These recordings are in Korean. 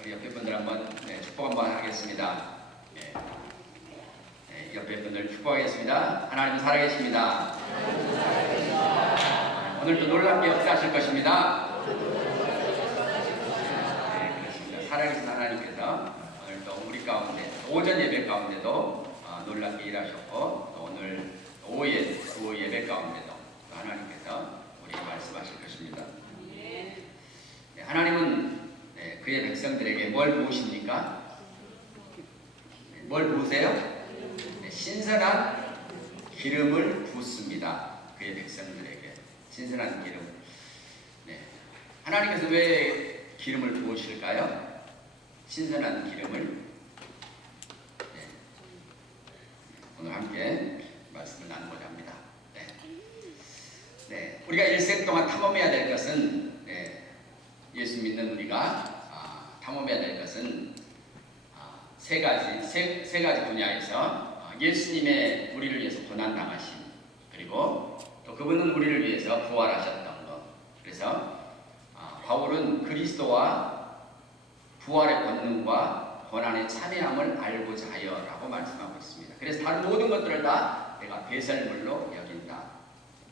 우리 옆에 분들 한번 축복 한번 하겠습니다. 옆에 분들 축복하겠습니다. 하나님 살아계십니다. 오늘도 놀랍게 역사하실 것입니다. 그렇습니다. 살아계신 하나님께서 오늘도 우리 가운데 오전 예배 가운데도 놀랍게 일하셨고, 또 오늘 오후 예배 가운데도 하나님께서 우리에게 말씀하실 것입니다. 하나님은 그의 백성들에게 뭘 부으십니까? 뭘 부으세요? 신선한 기름을 붓습니다. 그의 백성들에게 신선한 기름. 하나님께서 왜 기름을 부으실까요? 신선한 기름을. 오늘 함께 말씀을 나누고자 합니다. 우리가 일생 동안 탐험해야 될 것은, 예수 믿는 우리가 탐험해야 될 것은 세 가지 분야에서 예수님의 우리를 위해서 고난당하심, 그리고 또 그분은 우리를 위해서 부활하셨던 것. 그래서 바울은 그리스도와 부활의 권능과 고난의 참여함을 알고자 하여라고 말씀하고 있습니다. 그래서 다른 모든 것들을 다 내가 배설물로 여긴다.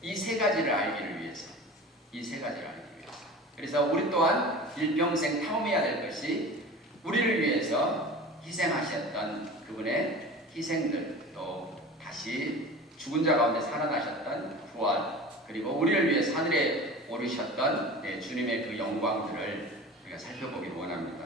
이 세 가지를 알기를 위해서. 그래서 우리 또한 일평생 탐험해야 될 것이 우리를 위해서 희생하셨던 그분의 희생들, 또 다시 죽은 자 가운데 살아나셨던 부활, 그리고 우리를 위해서 하늘에 오르셨던 주님의 그 영광들을 우리가 살펴보기를 원합니다.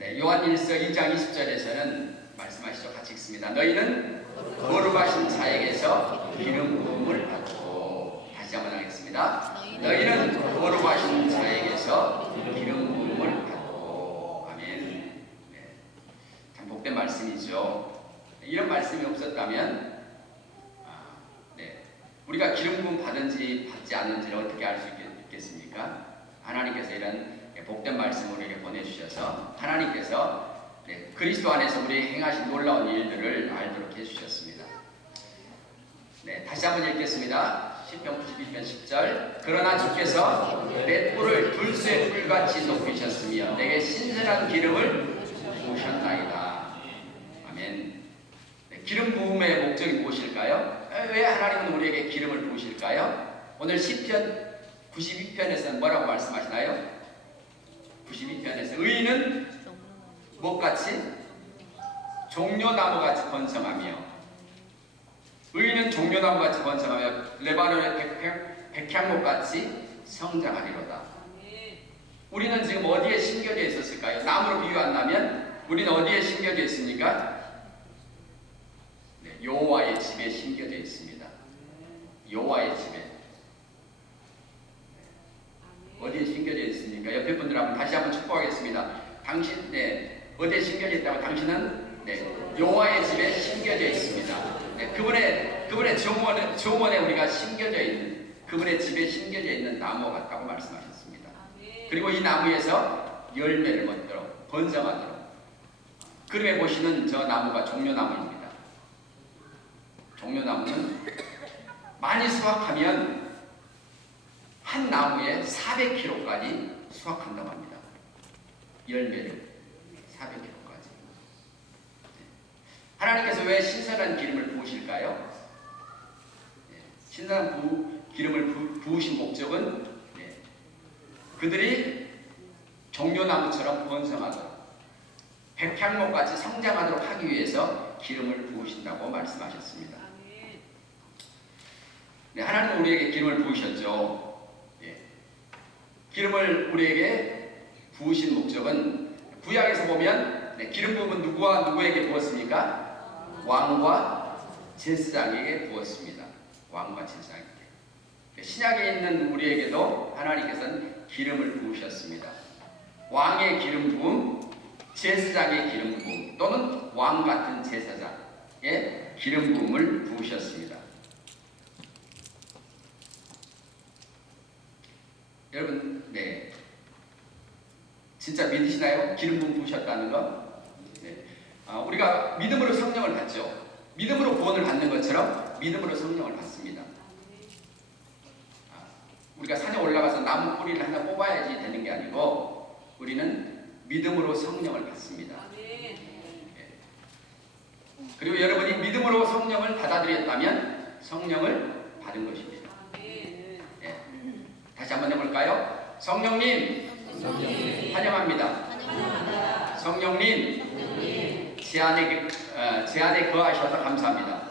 요한일서 2장 20절에서는 말씀하시죠. 같이 읽습니다. 너희는 거룩하신 자에게서 기름 부음을 받고, 다시 한번 하겠습니다. 너희는 거룩하신 자에게서 기름 부음을 받고. 아멘. 참 복된 말씀이죠. 이런 말씀이 없었다면 우리가 기름 부음 받은지 받지 않는지를 어떻게 알 수 있겠습니까? 하나님께서 이런 복된 말씀을 우리에게 보내주셔서 하나님께서 그리스도 안에서 우리 행하신 놀라운 일들을 알도록 해주셨습니다. 다시 한번 읽겠습니다. 시편 92편 10절. 그러나 주께서 내 뿔을 불새 뿔같이 높이셨으며 내게 신선한 기름을 부으셨나이다. 아멘. 기름 부음의 목적이 무엇일까요? 왜 하나님은 우리에게 기름을 부으실까요? 오늘 시편 92편에서는 뭐라고 말씀하시나요? 92편에서 의인은 무엇같이? 종려나무같이 번성하며, 의인은 종려나무같이 번성하며 레바논의 백향목같이 성장하리로다. 우리는 지금 어디에 심겨져 있었을까요? 나무로 비유한다면 우리는 어디에 심겨져 있습니까? 여호와의 집에 심겨져 있습니다. 여호와의 집에. 어디에 심겨져 있습니까? 옆에 분들 한번 다시 한번 축복하겠습니다. 당신, 어디에 심겨져 있다고? 당신은 여호와의 집에 심겨져 있습니다. 그분의 정원에 우리가 심겨져 있는, 그분의 집에 심겨져 있는 나무 같다고 말씀하셨습니다. 그리고 이 나무에서 열매를 먹도록, 번성하도록. 그림에 보시는 저 나무가 종려나무입니다. 종려나무는 많이 수확하면 한 나무에 400kg까지 수확한다고 합니다. 열매를 400kg까지. 하나님께서 왜 신선한 기름을 부으실까요? 신선한 기름을 부으신 목적은 그들이 종려나무처럼 번성하도록, 백향목같이 성장하도록 하기 위해서 기름을 부으신다고 말씀하셨습니다. 하나님은 우리에게 기름을 부으셨죠. 기름을 우리에게 부으신 목적은, 구약에서 보면 기름 부음은 누구와 누구에게 부었습니까? 왕과 제사장에게 부었습니다. 왕과 제사장에게. 신약에 있는 우리에게도 하나님께서는 기름을 부으셨습니다. 왕의 기름 부음, 제사장의 기름 부음, 또는 왕 같은 제사장의 기름 부음을 부으셨습니다. 여러분, 진짜 믿으시나요? 기름 부음 부으셨다는 거? 우리가 믿음으로 성령을 받죠. 믿음으로 구원을 받는 것처럼 믿음으로 성령을 받습니다. 우리가 산에 올라가서 나무 뿌리를 하나 뽑아야지 되는 게 아니고, 우리 우리는 믿음으로 성령을 받습니다. 그리고 여러분이 믿음으로 성령을 받아들였다면 성령을 받은 것입니다. 다시 한번 해볼까요? 성령님, 환영합니다. 성령님, 제 안에 거하셔서 감사합니다.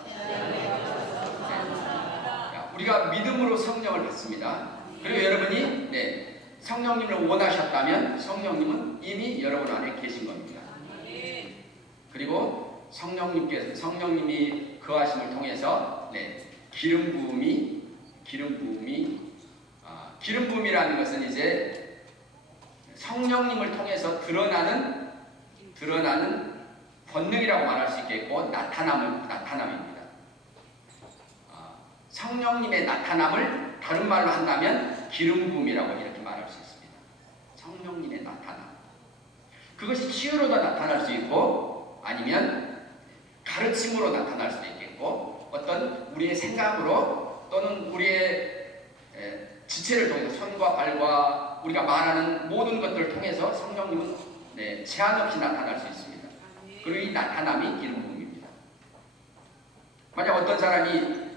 우리가 믿음으로 성령을 받습니다. 그리고 여러분이 성령님을 원하셨다면 성령님은 이미 여러분 안에 계신 겁니다. 그리고 성령님이 거하심을 통해서 기름 부음이라는 것은 이제 성령님을 통해서 드러나는 권능이라고 말할 수 있겠고 나타남입니다. 성령님의 나타남을 다른 말로 한다면 기름 부음이라고 이렇게 말할 수 있습니다. 성령님의 나타남. 그것이 치유로도 나타날 수 있고 아니면 가르침으로 나타날 수도 있겠고 어떤 우리의 생각으로 또는 우리의 지체를 통해서 손과 발과 우리가 말하는 모든 것들을 통해서 성령님은 제한 없이 나타날 수 있습니다. 그리고 이 나타남이 기름 부음입니다. 만약 어떤 사람이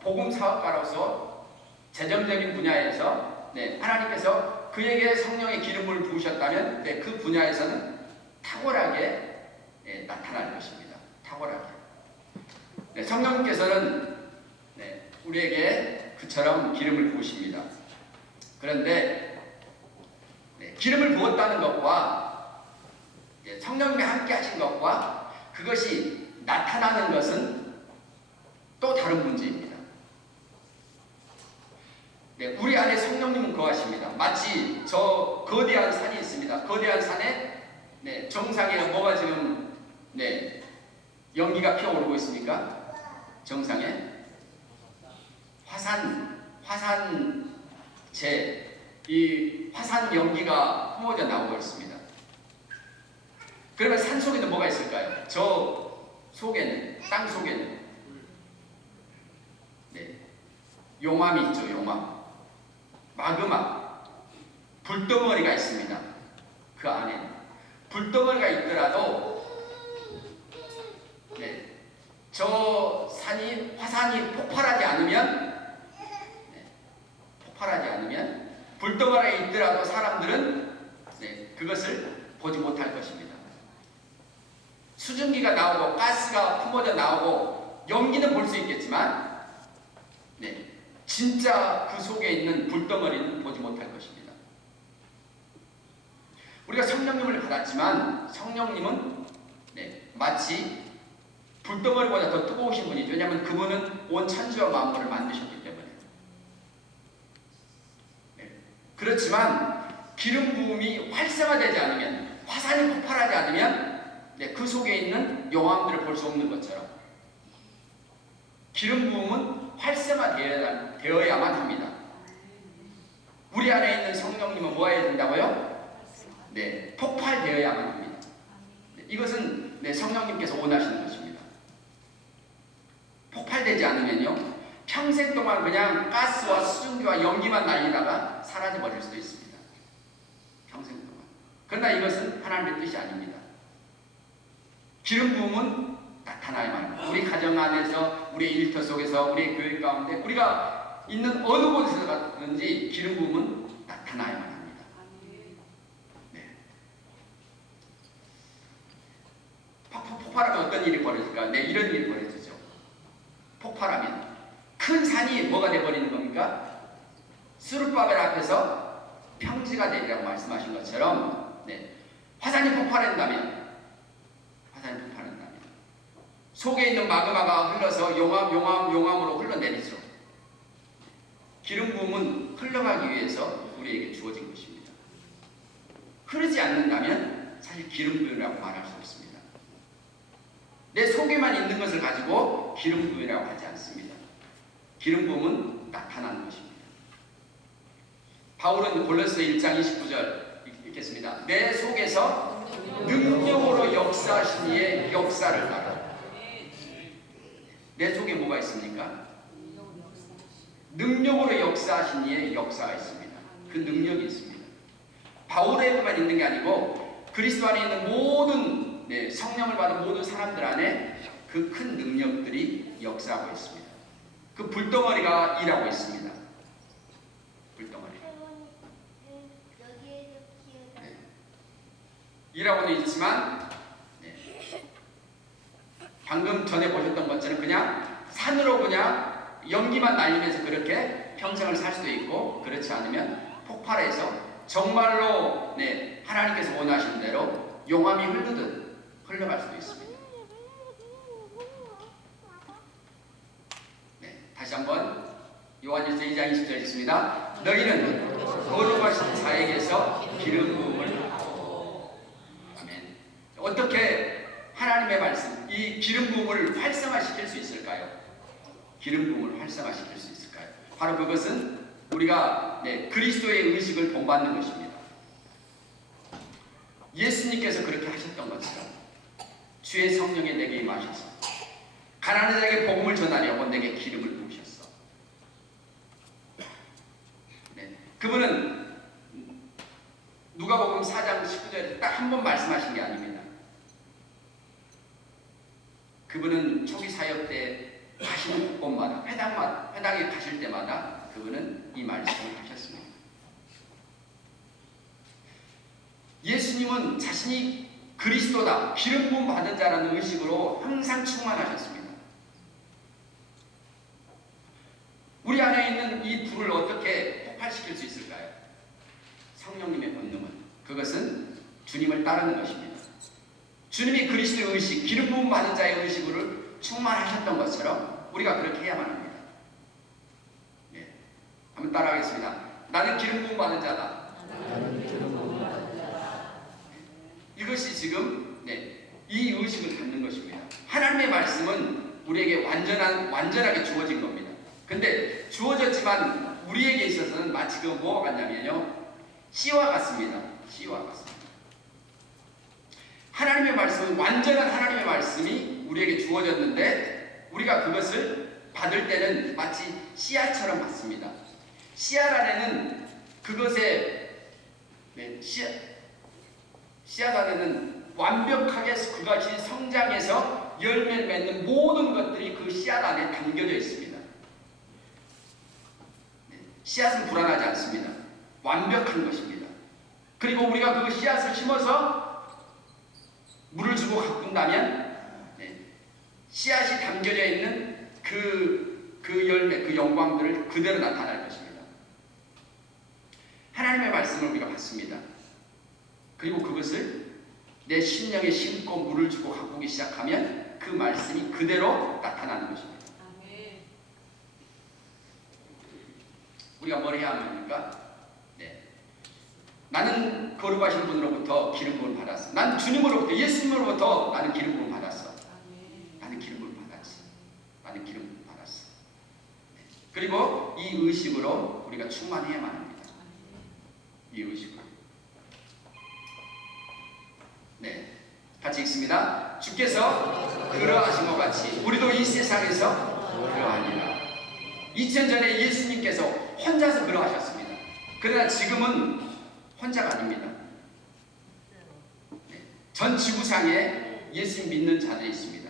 복음 사업가로서 재정적인 분야에서 하나님께서 그에게 성령의 기름을 부으셨다면 그 분야에서는 탁월하게 나타날 것입니다. 탁월하게. 성령님께서는 우리에게 그처럼 기름을 부으십니다. 그런데 기름을 부었다는 것과 성령님이 함께 하신 것과 그것이 나타나는 것은 또 다른 문제입니다. 우리 안에 성령님은 거하십니다. 마치 저 거대한 산이 있습니다. 거대한 산에 정상에 뭐가 지금 연기가 피어오르고 있습니까? 정상에 이 화산 연기가 뿜어져 나오고 있습니다. 그러면 산 속에는 뭐가 있을까요? 저 속에는, 땅 속에는 용암이 있죠. 용암, 마그마, 불덩어리가 있습니다. 그 안에 불덩어리가 있더라도 저 화산이 폭발하지 않으면 불덩어리가 있더라도 사람들은 그것을 보지 못할 것입니다. 수증기가 나오고 가스가 품어져 나오고 연기는 볼 수 있겠지만 진짜 그 속에 있는 불덩어리는 보지 못할 것입니다. 우리가 성령님을 받았지만 성령님은 마치 불덩어리보다 더 뜨거우신 분이죠. 왜냐하면 그분은 온 천지와 만물을 만드셨기 때문에. 그렇지만 기름 부음이 활성화되지 않으면, 화산이 폭발하지 않으면 그 속에 있는 용암들을 볼 수 없는 것처럼 기름 부음은 활성화되어야만 합니다. 우리 안에 있는 성령님은 뭐 해야 된다고요? 폭발되어야만 합니다. 이것은 성령님께서 원하시는 것입니다. 폭발되지 않으면요, 평생 동안 그냥 가스와 수증기와 연기만 날리다가 사라져버릴 수도 있습니다. 평생 동안. 그러나 이것은 하나님의 뜻이 아닙니다. 기름 부음은 나타나야만 합니다. 우리 가정 안에서, 우리의 일터 속에서, 우리의 교회 가운데, 우리가 있는 어느 곳에서 가든지 기름 부음은 나타나야만 합니다. 폭발하면 어떤 일이 벌어질까? 이런 일이 벌어지죠. 폭발하면 큰 산이 뭐가 돼버리는 겁니까? 스룹바벨 앞에서 평지가 되리라고 말씀하신 것처럼 화산이 폭발한다면 속에 있는 마그마가 흘러서 용암으로 흘러내리죠. 기름 부음은 흘러가기 위해서 우리에게 주어진 것입니다. 흐르지 않는다면 사실 기름 부음이라고 말할 수 없습니다. 내 속에만 있는 것을 가지고 기름 부음이라고 하지 않습니다. 기름 부음은 나타나는 것입니다. 바울은 골로새 1장 29절 읽겠습니다. 내 속에서 능력으로 역사하신 이의 역사를 말하라. 내 속에 뭐가 있습니까? 능력으로 역사하신 이의 역사가 있습니다. 그 능력이 있습니다. 바울에게만 있는 게 아니고 그리스도 안에 있는 모든 성령을 받은 모든 사람들 안에 그 큰 능력들이 역사하고 있습니다. 그 불덩어리가 일하고 있습니다. 불덩어리. 일하고는 있지만 방금 전에 보셨던 것처럼 그냥 산으로 그냥 연기만 날리면서 그렇게 평생을 살 수도 있고, 그렇지 않으면 폭발해서 정말로 하나님께서 원하시는 대로 용암이 흐르듯 흘러갈 수도 있습니다. 다시 한번 요한일서 2장 20절 읽습니다. 너희는 거룩하신 자에게서 기름 부음을 받고. 아멘. 어떻게 하나님의 말씀, 이 기름 부음을 활성화시킬 수 있을까요? 기름 부음을 활성화시킬 수 있을까요? 바로 그것은 우리가 그리스도의 의식을 본받는 것입니다. 예수님께서 그렇게 하셨던 것처럼 주의 성령이 내게 임하셔서 가난한 자에게 복음을 전하려고 내게 기름을 부으셨어. 그분은 누가복음 4장 19절에 딱 한 번 말씀하신 게 아닙니다. 그분은 초기 사역 때 가시는 곳마다 회당에 가실 때마다 그분은 이 말씀을 하셨습니다. 예수님은 자신이 그리스도다, 기름 부음 받은 자라는 의식으로 항상 충만하셨습니다. 우리 안에 있는 이 불을 어떻게 폭발시킬 수 있을까요? 성령님의 본능은, 그것은 주님을 따르는 것입니다. 주님이 그리스도의 의식, 기름 부음 받은 자의 의식으로 충만하셨던 것처럼 우리가 그렇게 해야만 합니다. 한번 따라하겠습니다. 나는 기름 부음 받은 자다. 이것이 지금 이 의식을 갖는 것입니다. 하나님의 말씀은 우리에게 완전하게 주어진 겁니다. 근데 주어졌지만 우리에게 있어서는 마치 그 뭐가 같냐면요, 씨와 같습니다. 씨와 같습니다. 하나님의 말씀은 완전한 하나님의 말씀이 우리에게 주어졌는데 우리가 그것을 받을 때는 마치 씨앗처럼 받습니다. 씨앗 안에는 그것의 씨앗 안에는 완벽하게 그것이 성장해서 열매를 맺는 모든 것들이 그 씨앗 안에 담겨져 있습니다. 씨앗은 불안하지 않습니다. 완벽한 것입니다. 그리고 우리가 그 씨앗을 심어서 물을 주고 가꾼다면 씨앗이 담겨져 있는 그 열매, 그 영광들을 그대로 나타날 것입니다. 하나님의 말씀을 우리가 받습니다. 그리고 그것을 내 심령에 심고 물을 주고 가꾸기 시작하면 그 말씀이 그대로 나타나는 것입니다. 우리가 뭘 해야 합니까? 나는 거룩하신 분으로부터 기름 부음을 받았어. 난 주님으로부터, 예수님으로부터 나는 기름 부음을 받았어. 나는 기름 부음을 받았어. 나는 기름 부음을 받았어. 그리고 이 의식으로 우리가 충만해야만 합니다. 이 의식으로. 같이 읽습니다. 주께서 그러하신 것 같이 우리도 이 세상에서 그러하니라. 2000년 전에 예수님께서 혼자서 그러하셨습니다. 그러나 지금은 혼자가 아닙니다. 전 지구상에 예수님 믿는 자들이 있습니다.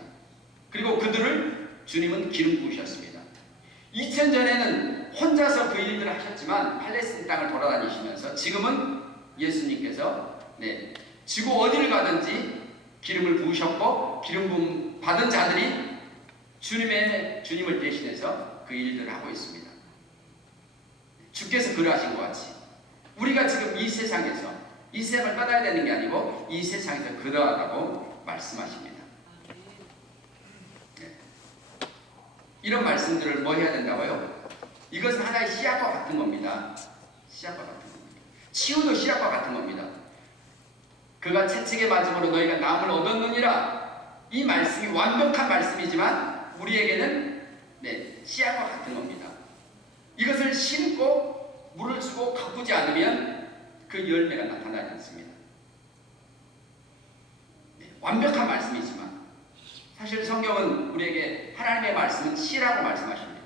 그리고 그들을 주님은 기름 부으셨습니다. 2000년 전에는 혼자서 그 일들을 하셨지만 팔레스틴 땅을 돌아다니시면서 지금은 예수님께서 지구 어디를 가든지 기름을 부으셨고, 기름 부음 받은 자들이 주님을 대신해서 그 일들을 하고 있습니다. 주께서 그러하신 것 같이 우리가 지금 이 세상을 떠나야 되는 게 아니고 이 세상에서 그러하다고 말씀하십니다. 이런 말씀들을 뭐 해야 된다고요? 이것은 하나의 씨앗과 같은 겁니다. 씨앗과 같은 겁니다. 치유도 씨앗과 같은 겁니다. 그가 채찍에 맞음으로 너희가 나음을 얻었느니라. 이 말씀이 완벽한 말씀이지만 우리에게는 씨앗과 같은 겁니다. 이것을 심고 물을 주고 가꾸지 않으면 그 열매가 나타나지 않습니다. 완벽한 말씀이지만 사실 성경은 우리에게 하나님의 말씀은 씨라고 말씀하십니다.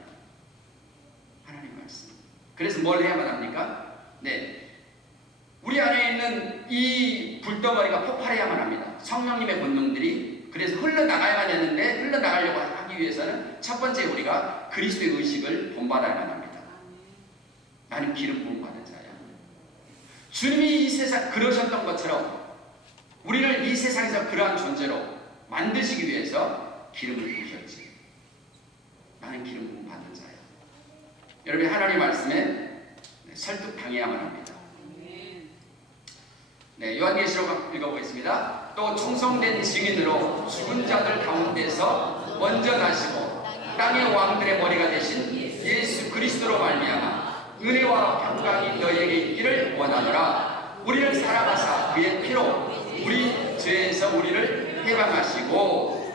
하나님의 말씀. 그래서 뭘 해야만 합니까? 우리 안에 있는 이 불덩어리가 폭발해야만 합니다. 성령님의 본능들이 그래서 흘러나가야만 했는데 흘러나가려고 하기 위해서는 첫 번째 우리가 그리스도의 의식을 본받아야만 합니다. 나는 기름 부음 받은 자야. 주님이 이 세상 그러셨던 것처럼 우리를 이 세상에서 그러한 존재로 만드시기 위해서 기름을 부으셨지. 나는 기름 부음 받은 자야. 여러분 하나님 말씀에 설득당해야만 합니다. 네, 요한계시록 읽어보겠습니다. 또 충성된 증인으로 죽은 자들 가운데서 먼저 나시고 땅의 왕들의 머리가 되신 예수 그리스도로 말미암아 은혜와 평강이 너희에게 있기를 원하노라. 우리를 사랑하사 그의 피로 우리 죄에서 우리를 해방하시고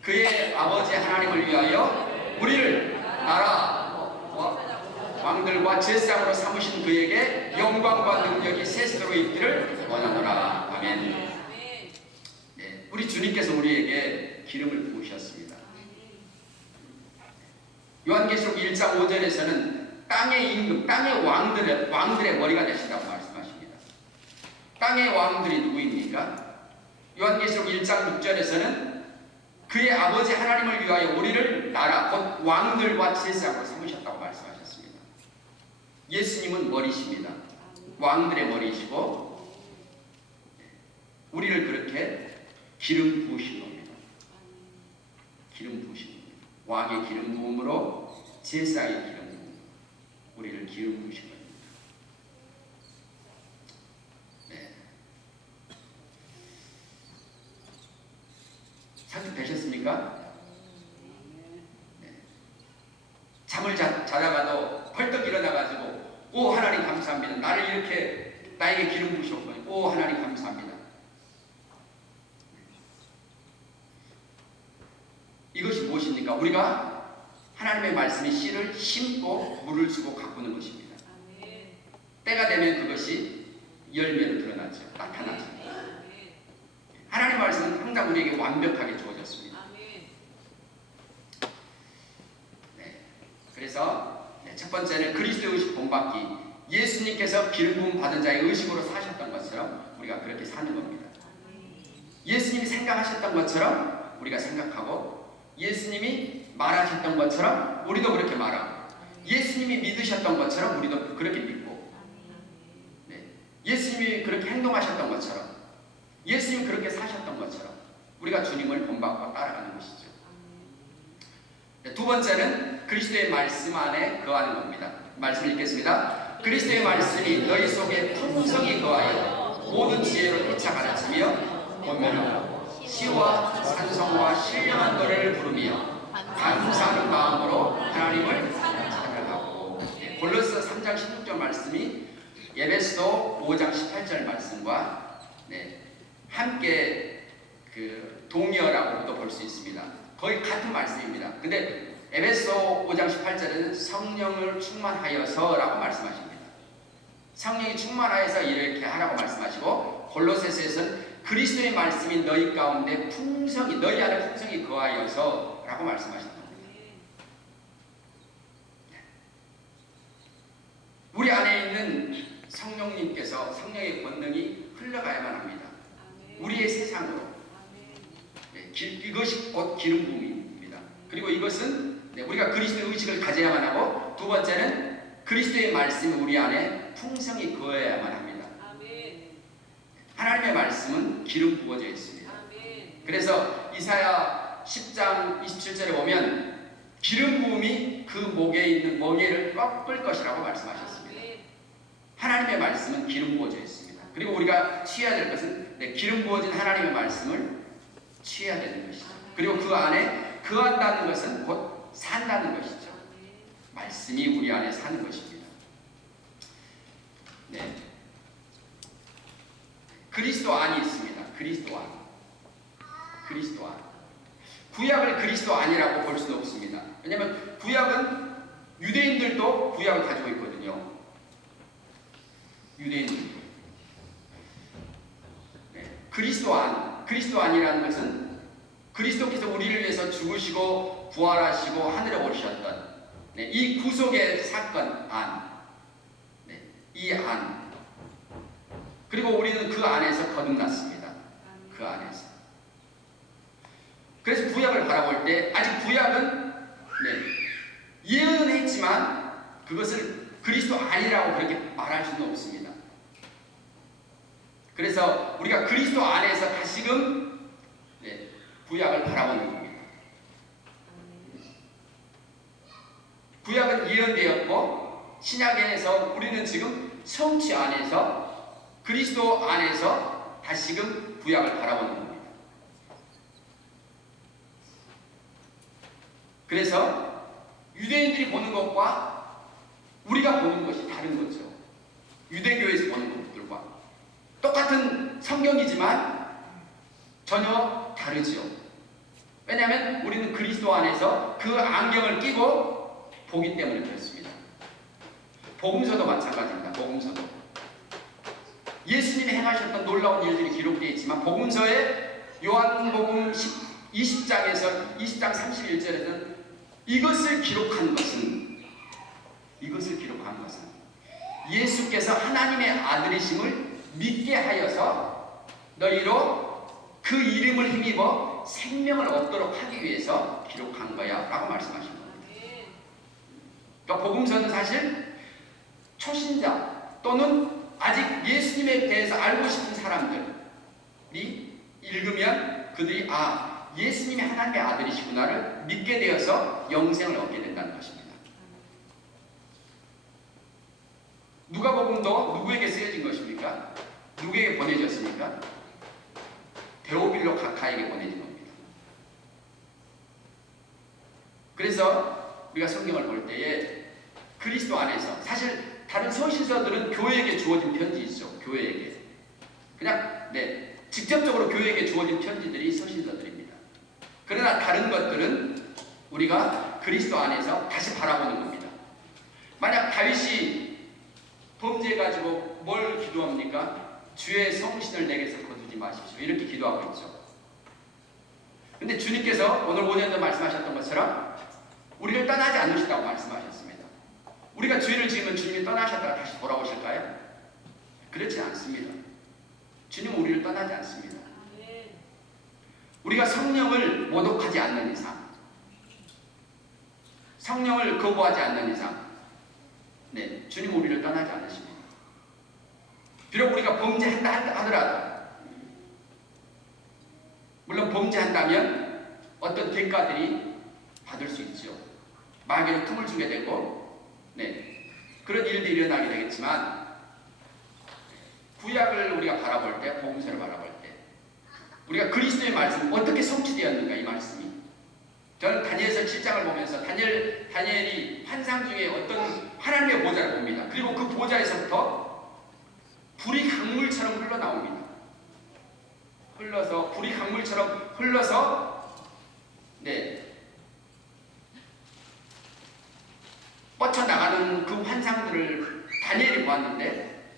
그의 아버지 하나님을 위하여 우리를 나라 왕들과 제사장으로 삼으신 그에게 영광과 능력이 세세토록 있기를 원하노라. 아멘. 네, 우리 주님께서 우리에게 기름을 부으셨습니다. 요한계시록 1장 5절에서는 땅의 임금, 땅의 왕들의 머리가 되신다고 말씀하십니다. 땅의 왕들이 누구입니까? 요한계시록 1장 6절에서는 그의 아버지 하나님을 위하여 우리를 나라, 곧 왕들과 제사장으로 삼으셨다고 말씀하셨습니다. 예수님은 머리십니다. 왕들의 머리이시고 우리를 그렇게 기름 부으신 겁니다. 기름 부으신 겁니다. 왕의 기름 부음으로 제사의 기름 부음, 우리를 기름 부으신 겁니다. 네. 설득되셨습니까? 네. 잠을 자다가도 벌떡 일어나가지고 오 하나님 감사합니다. 나를 이렇게 나에게 기름 부으셨군요. 오 하나님 감사합니다. 이것이 무엇입니까? 우리가 하나님의 말씀의 씨를 심고 물을 주고 가꾸는 것입니다. 때가 되면 그것이 열매로 드러나죠. 나타나죠. 하나님의 말씀은 항상 우리에게 완벽하게 주어졌습니다. 네. 그래서 첫 번째는 그리스도의 의식 본받기. 예수님께서 기름 부음 받은 자의 의식으로 사셨던 것처럼 우리가 그렇게 사는 겁니다. 예수님이 생각하셨던 것처럼 우리가 생각하고 예수님이 말하셨던 것처럼 우리도 그렇게 말하고 예수님이 믿으셨던 것처럼 우리도 그렇게 믿고 네. 예수님이 그렇게 행동하셨던 것처럼 예수님이 그렇게 사셨던 것처럼 우리가 주님을 본받고 따라가는 것이죠. 네, 두 번째는 그리스도의 말씀 안에 거하는 겁니다. 말씀 읽겠습니다. 그리스도의 말씀이 너희 속에 풍성히 거하여 모든 지혜로 피차 가르치며 권면하고 시와 찬송과 신령한 노래를 부르며 감사하는 마음으로 하나님을 찬양하고. 골로새 3장 16절 말씀이 에베소 5장 18절 말씀과 함께 동의어라고도 볼 수 있습니다. 거의 같은 말씀입니다. 근데 에베소 5장 18절에는 성령을 충만하여서 라고 말씀하십니다. 성령이 충만하여서 이렇게 하라고 말씀하시고 골로새서에서는 그리스도의 말씀이 너희 가운데 풍성히 너희 안에 풍성히 거하여서 라고 말씀하시는 겁니다. 우리 안에 있는 성령님께서 성령의 권능이 흘러가야만 합니다. 우리의 세상으로. 이것이 곧 기름 부음입니다. 그리고 이것은 우리가 그리스도의 의식을 가져야만 하고 두 번째는 그리스도의 말씀이 우리 안에 풍성히 거해야만 합니다. 하나님의 말씀은 기름 부어져 있습니다. 그래서 이사야 10장 27절에 보면 기름 부음이 그 목에 있는 멍에를 꺾을 것이라고 말씀하셨습니다. 하나님의 말씀은 기름 부어져 있습니다. 그리고 우리가 취해야 될 것은 기름 부어진 하나님의 말씀을 취해야 되는 것이죠. 그리고 그 안에 거한다는 것은 곧 산다는 것이죠. 말씀이 우리 안에 사는 것입니다. 네. 그리스도 안이 있습니다. 그리스도 안. 그리스도 안. 구약을 그리스도 안이라고 볼 수는 없습니다. 왜냐하면 구약은 유대인들도 구약을 가지고 있거든요. 유대인들도. 네. 그리스도 안. 그리스도 안이라는 것은 그리스도께서 우리를 위해서 죽으시고 부활하시고 하늘에 오르셨던 이 구속의 사건 안. 이 안. 그리고 우리는 그 안에서 거듭났습니다. 그 안에서. 그래서 구약을 바라볼 때 아직 구약은 예언은 했지만 그것을 그리스도 아니라고 그렇게 말할 수는 없습니다. 그래서 우리가 그리스도 안에서 다시금 구약을 바라보는 겁니다. 구약은 예언되었고 신약에서 우리는 지금 성취 안에서 그리스도 안에서 다시금 구약을 바라보는 겁니다. 그래서 유대인들이 보는 것과 우리가 보는 것이 다른 거죠. 유대교에서 보는 것들과 똑같은 성경이지만 전혀 다르죠. 왜냐하면 우리는 그리스도 안에서 그 안경을 끼고 보기 때문에 그렇습니다. 복음서도 마찬가지입니다. 복음서도 예수님이 행하셨던 놀라운 일들이 기록되어 있지만 복음서에 요한복음 20장에서 20장 31절에는 이것을 기록한 것은 예수께서 하나님의 아들이심을 믿게 하여서 너희로 그 이름을 힘입어 생명을 얻도록 하기 위해서 기록한 거야 라고 말씀하신 겁니다. 그러니까 복음서는 사실 초신자 또는 아직 예수님에 대해서 알고 싶은 사람들이 읽으면 그들이 예수님이 하나님의 아들이시구나를 믿게 되어서 영생을 얻게 된다는 것입니다. 누가복음도 누구에게 쓰여진 것입니까? 누구에게 보내졌습니까? 데오빌로 가카에게 보내진 겁니다. 그래서 우리가 성경을 볼 때에 그리스도 안에서 사실 다른 서신서들은 교회에게 주어진 편지이죠. 교회에게 그냥 직접적으로 교회에게 주어진 편지들이 서신서들입니다. 그러나 다른 것들은 우리가 그리스도 안에서 다시 바라보는 겁니다. 만약 다윗이 범죄해가지고 뭘 기도합니까? 주의 성신을 내게서 거두지 마십시오. 이렇게 기도하고 있죠. 근데 주님께서 오늘 오전에도 말씀하셨던 것처럼 우리를 떠나지 않으시다고 말씀하셨습니다. 우리가 죄를 지으면 주님이 떠나셨다가 다시 돌아오실까요? 그렇지 않습니다. 주님은 우리를 떠나지 않습니다. 우리가 성령을 모독하지 않는 이상, 성령을 거부하지 않는 이상 주님은 우리를 떠나지 않으십니다. 비록 우리가 범죄한다 하더라도 물론 범죄한다면 어떤 대가들이 받을 수 있죠. 마귀는 틈을 주게 되고 그런 일들이 일어나게 되겠지만 구약을 우리가 바라볼 때, 복음서를 바라볼 때 우리가 그리스도의 말씀 어떻게 성취되었는가 이 말씀이 저는 다니엘서 7장을 보면서 다니엘이 환상 중에 어떤 하나님의 보좌를 봅니다. 그리고 그 보좌에서부터 불이 강물처럼 흘러나옵니다. 불이 강물처럼 흘러서 뻗쳐나가는 그 환상들을 다니엘이 보았는데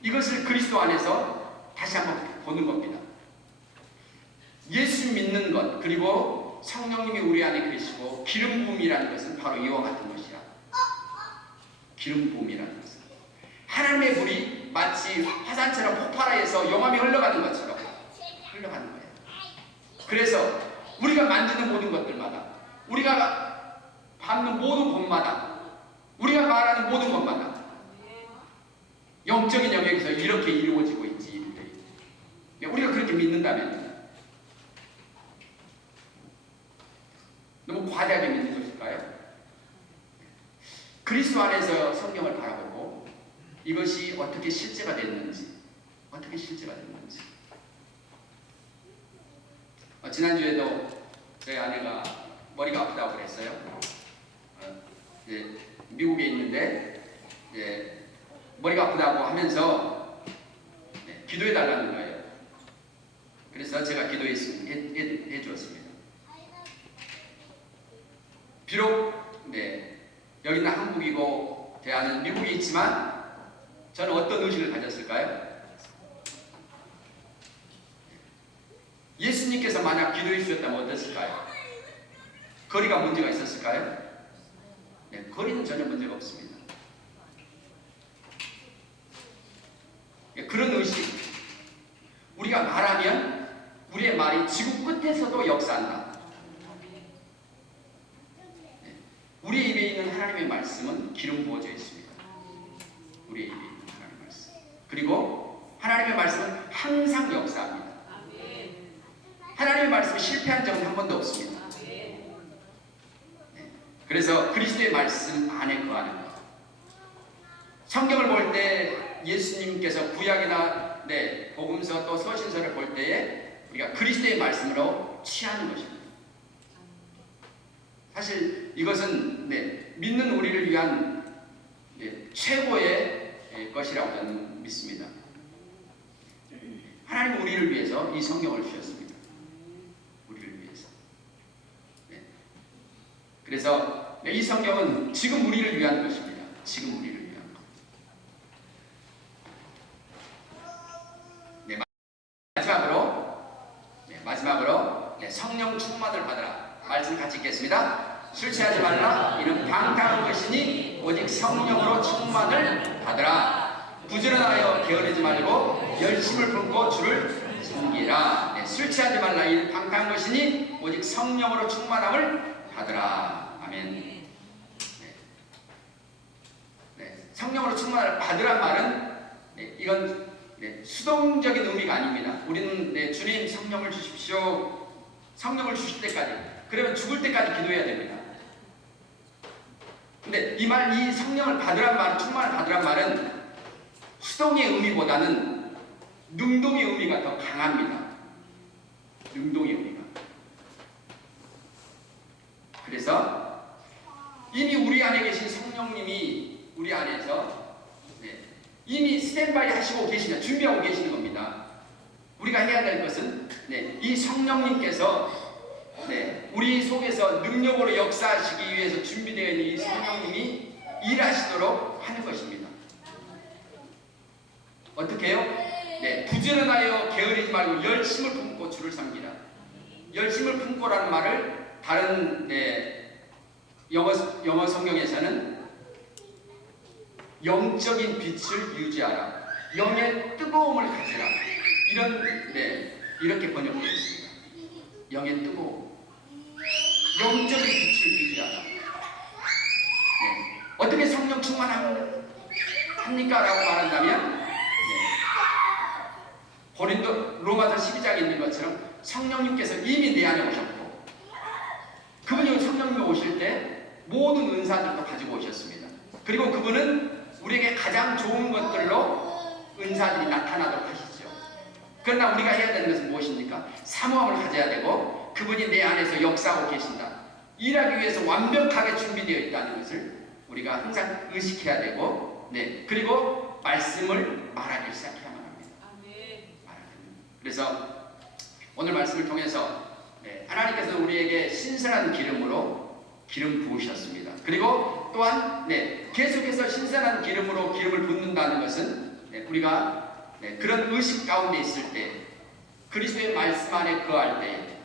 이것을 그리스도 안에서 다시 한번 보는 겁니다. 예수 믿는 것 그리고 성령님이 우리 안에 계시고 기름 부음이라는 것은 바로 이와 같은 것이야. 기름 부음이라는 것은 하나님의 불이 마치 화산처럼 폭발하여서 용암이 흘러가는 것처럼 흘러가는 거예요. 그래서 우리가 만지는 모든 것들마다 우리가 밟는 모든 곳마다 우리가 말하는 모든 것마다 영적인 영역에서 이렇게 이루어지고 있지. 우리가 그렇게 믿는다면 너무 과대하게 믿는 것일까요? 그리스도 안에서 성경을 바라보고 이것이 어떻게 실제가 됐는지 지난주에도 저희 아내가 머리가 아프다고 그랬어요. 미국에 있는데 머리가 아프다고 하면서 기도해 달라는 거예요. 그래서 제가 기도해 주었습니다. 비록 여기는 한국이고 대안은 미국이 있지만 저는 어떤 의식을 가졌을까요? 예수님께서 만약 기도해 주셨다면 어땠을까요? 거리가 문제가 있었을까요? 거리는 전혀 문제가 없습니다. 그런 의식 우리가 말하면 우리의 말이 지구 끝에서도 역사한다. 우리 입에 있는 하나님의 말씀은 기름 부어져 있습니다. 우리 입에 있는 하나님의 말씀. 그리고 하나님의 말씀은 항상 역사합니다. 하나님의 말씀은 실패한 적은 한 번도 없습니다. 그래서 그리스도의 말씀 안에 거하는 것. 성경을 볼 때 예수님께서 구약이나 복음서 또 서신서를 볼 때에 우리가 그리스도의 말씀으로 취하는 것입니다. 사실 이것은 믿는 우리를 위한 최고의 것이라고 저는 믿습니다. 하나님은 우리를 위해서 이 성경을 주셨습니다. 우리를 위해서. 그래서 이 성경은 지금 우리를 위한 것입니다. 지금 우리를 위한 것. 마지막으로 성령 충만을 받으라. 말씀 같이 읽겠습니다. 술 취하지 말라. 이는 방탕한 것이니 오직 성령으로 충만을 받으라. 부지런하여 게으르지 말고 열심을 품고 주를 섬기라. 술 취하지 말라. 이는 방탕한 것이니 오직 성령으로 충만함을 받으라. 아멘. 성령으로 충만을 받으란 말은 이건 수동적인 의미가 아닙니다. 우리는 주님 성령을 주십시오. 성령을 주실 때까지, 그러면 죽을 때까지 기도해야 됩니다. 근데 이 성령을 받으란 말, 충만을 받으란 말은 수동의 의미보다는 능동의 의미가 더 강합니다. 능동의 의미가. 그래서 이미 우리 안에 계신 성령님이 우리 안에서 이미 스탠바이 하시고 계시는, 준비하고 계시는 겁니다. 우리가 해야 될 것은 이 성령님께서 우리 속에서 능력으로 역사하시기 위해서 준비되어 있는 이 성령님이 일하시도록 하는 것입니다. 어떻게 해요? 부지런하여 게으르지 말고 열심을 품고 주를 섬기라. 열심을 품고라는 말을 다른 영어 성경에서는 영적인 빛을 유지하라. 영의 뜨거움을 가지라. 이렇게 번역되어 있습니다. 영의 뜨거움. 영적인 빛을 유지하라. 어떻게 성령 충만합니까? 라고 말한다면 로마서 12장에 있는 것처럼 성령님께서 이미 내 안에 오셨고, 그분이 성령님이 오실 때 모든 은사들도 가지고 오셨습니다. 그리고 그분은 우리에게 가장 좋은 것들로 은사들이 나타나도록 하시죠. 그러나 우리가 해야 되는 것은 무엇입니까? 사모함을 가져야 되고, 그분이 내 안에서 역사하고 계신다. 일하기 위해서 완벽하게 준비되어 있다는 것을 우리가 항상 의식해야 되고, 그리고 말씀을 말하기 시작해야만 합니다. 그래서 오늘 말씀을 통해서 하나님께서 우리에게 신선한 기름으로 기름 부으셨습니다. 그리고 또한 계속해서 신선한 기름으로 기름을 붓는다는 것은 우리가 그런 의식 가운데 있을 때, 그리스도의 말씀 안에 거할 때,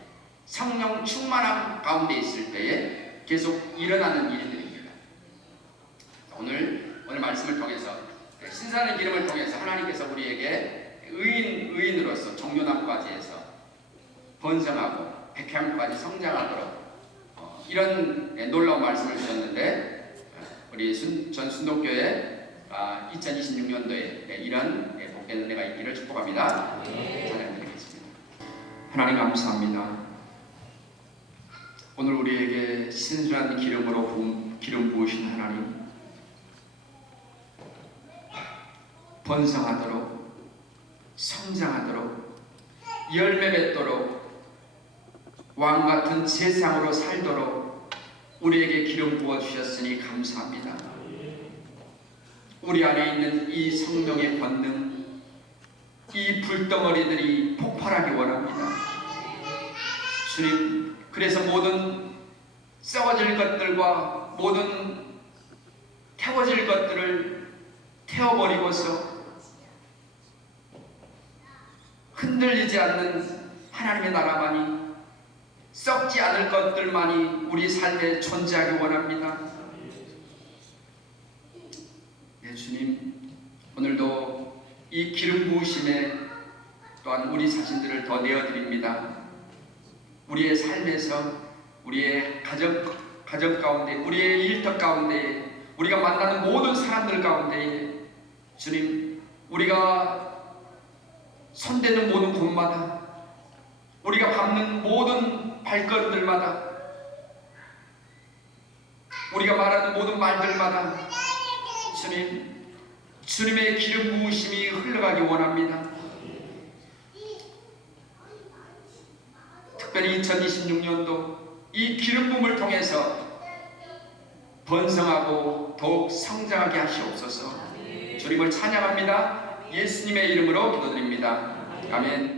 성령 충만함 가운데 있을 때에 계속 일어나는 일들입니다. 오늘 말씀을 통해서 신선한 기름을 통해서 하나님께서 우리에게 의인으로서 종려나무가지에서 번성하고 백향까지 성장하도록 이런 놀라운 말씀을 주셨는데, 우리 전 순독교회 2026년도에 이런 복된 은혜가 있기를 축복합니다. 찬양드리겠습니다. 하나님 감사합니다. 오늘 우리에게 신선한 기름 부으신 하나님, 번성하도록, 성장하도록, 열매 맺도록, 왕같은 세상으로 살도록 우리에게 기름 부어주셨으니 감사합니다. 우리 안에 있는 이 성령의 권능, 이 불덩어리들이 폭발하기 원합니다. 주님, 그래서 모든 썩어질 것들과 모든 태워질 것들을 태워버리고서 흔들리지 않는 하나님의 나라만이, 썩지 않을 것들만이 우리 삶에 존재하기 원합니다. 주님, 오늘도 이 기름 부으심에 또한 우리 자신들을 더 내어드립니다. 우리의 삶에서, 우리의 가정 가운데, 우리의 일터 가운데, 우리가 만나는 모든 사람들 가운데 주님, 우리가 손대는 모든 곳마다, 우리가 밟는 모든 발걸음들마다, 우리가 말하는 모든 말들마다 주님, 주님의 기름 부으심이 흘러가기 원합니다. 특별히 2026년도 이 기름 부음을 통해서 번성하고 더욱 성장하게 하시옵소서. 주님을 찬양합니다. 예수님의 이름으로 기도드립니다. 아멘.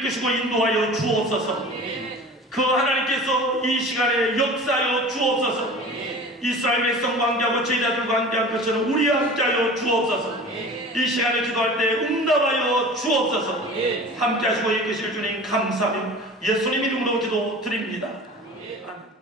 이끄시고 인도하여 주옵소서. 그 하나님께서 이 시간에 역사하여 주옵소서. 이스라엘 백성 관계하고 제자들 관계한 것처럼 우리와 함께하여 주옵소서. 이 시간에 기도할 때 응답하여 주옵소서. 함께하시고 이끄실 주님 감사하며 예수님 이름으로 기도드립니다. 아멘.